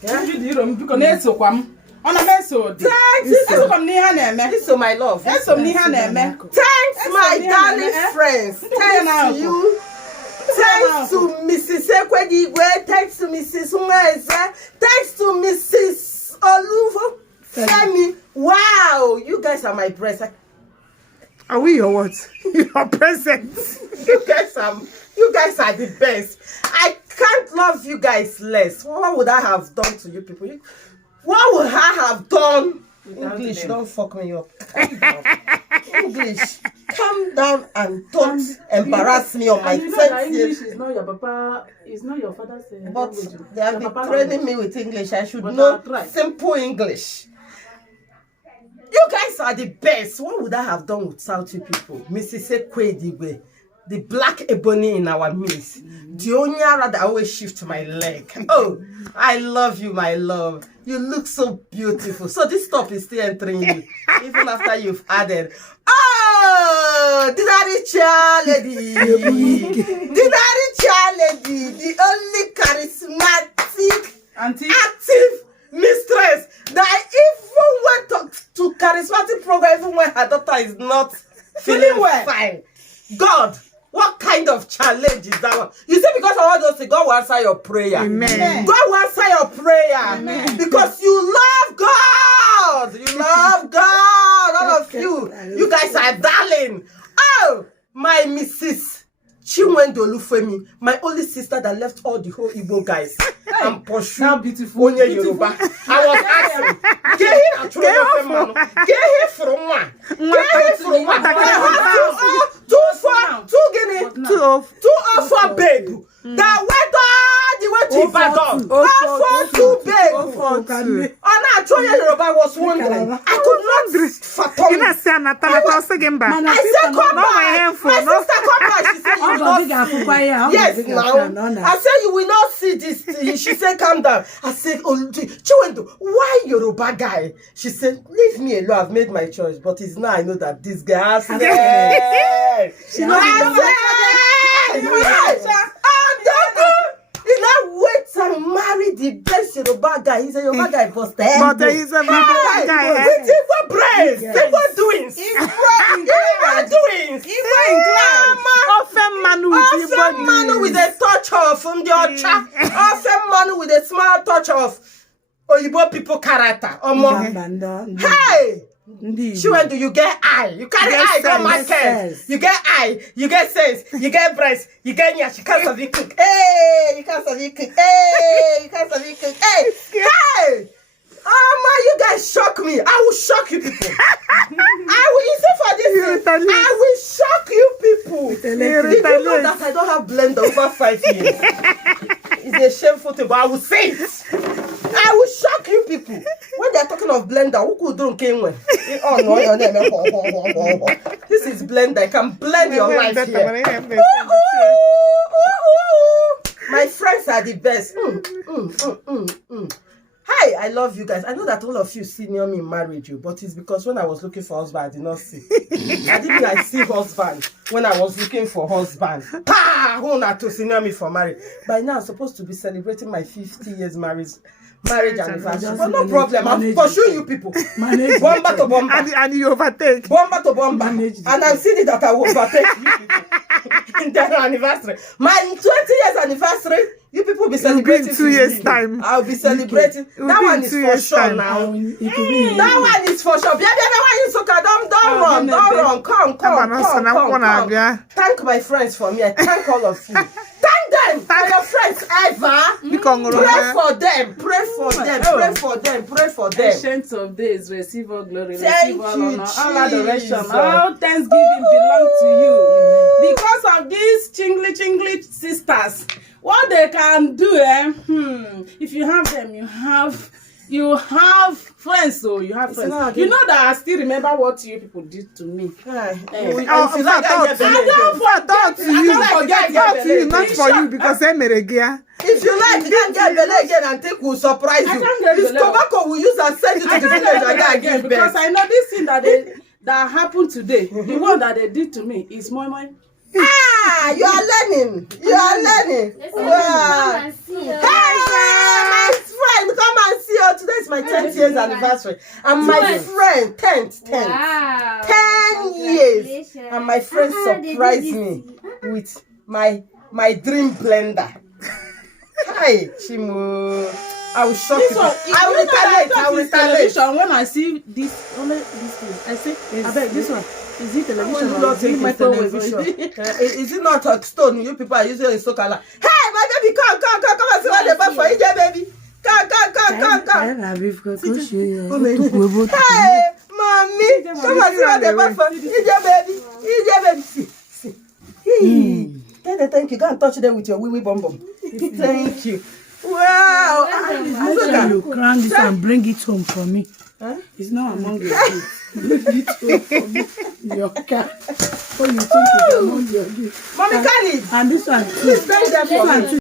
Thanks, my love. Thanks, my darling friends. Thanks to you. Thanks to Mrs. Ekwedigwe. Thanks to Mrs. Nweze. Thanks to Mrs. Oluvo. Femi. Wow, you guys are my present. Are we your what? Your present. You guys are the best. I can't love you guys less. What would I have done to you people? What would I have done? English, don't fuck me up. English, calm down and don't embarrass me on my 10th year. English is not your papa, it's not your father's But language. they have been training me with English. I should know simple English. You guys are the best. What would I have done without you people? Mrs. Ekwedigwe, the black ebony in our midst. The only that always shift my leg. Oh, I love you, my love. You look so beautiful. So this top is still entering you, even after you've added. Oh, the lady, the only charismatic, active mistress that even went to charismatic program even when her daughter is not feeling fine. God, what kind of challenge is that one? You see, because of all those things, God will answer your prayer. Amen. God will answer your prayer. Amen. Because you love God. You love God. All of you. You guys are darling. Oh, my Mrs. Chinwendo Olufemi, my only sister that left all the whole Igbo guys and pursue Onye Yoruba. I was asking, get here from one. Two guinea, two for babe. That went all the way to Ibadan. Two babe. And I told you Yoruba was wondering. I could not fathom. I said, come back. My sister come back. She said, you will not see. Yes, now. I said, you will not see this thing. She said, calm down. I said, oh, Chiwendo, why Yoruba guy? She said, leave me alone. I've made my choice. But it's now I know that this guy has said. She knows. He now waits and marry the best Yoruba guy. He's a Yoruba guy, but he's a Yoruba guy. With Igbo brains, Igbo doings. Igbo doings. Often manu with a touch of Ndiocha. Often manu with a small touch of Oyibo people character. Hey! Chiwendo, you get eye. You carry eye, don't market. You get eye, you get sense, you get breast, you get nyash, you can't serve cook. Hey, you can't serve cook. Hey, you can't serve cook. Hey, hey. Oh man, you guys shock me. I will shock you people. I will, you see for this thing, I will shock you people. Did you know that I don't have blender over 5 years? It's a shameful thing, but I will say it. I will shock you people. When they're talking of blender, who could do came oh no, this is blender. I can blend your life here. My friends are the best. Hi, I love you guys. I know that all of you senior me married you, but it's because when I was looking for husband, I did not see. I didn't see husband when I was looking for husband. Who not to senior me for marriage? By now, I'm supposed to be celebrating my 50 years marriage anniversary. But no problem. I'm pursuing you people. Bomba to bomba. And you overtake. Bomba to bomba. And I'm seeing that I will overtake you people in their anniversary. My 20 years anniversary, you people will be celebrating 2 years time. I'll be celebrating. That one is for sure now. That one is for sure. Don't run. Come. Thank my friends for me. I thank all of you. Thank them for your friends ever. Pray for them. Ancients of days, receive all glory, receive all honor, all adoration, all thanksgiving belong to you. Because of these chingly sisters, what they can do, if you have them, you have friends, so you have friends. You know that I still remember what you people did to me. I don't not for you because I'm a regia. If you like, you can get belly again and think we'll surprise you. This tobacco will use and send you to the village and give because I know this thing that happened today, the one that they did to me is my mind. You are learning. Wow. Hey, my friend, come 10th years anniversary. And my friend, 10th. Wow. 10 years. And my friend surprised me with my dream blender. Hi, Chimo. I will shock you. I will retaliate. When I see this, only this thing, I say, I beg this one. Is it television or is it microwave? Is it not a stone? You people are using a so color. Hey, my baby, come and see what they buy for you, baby. Come. Hey, mommy, come and see what they buy for you, baby. See. Thank you. Go and touch them with your wee bum bum. Thank you. Wow. You crown this and bring it home for me. Huh? It's not among your gifts. Bring it home for me. Your car. What you think is among your gifts? Mommy, can it? And this one, please bring them for me.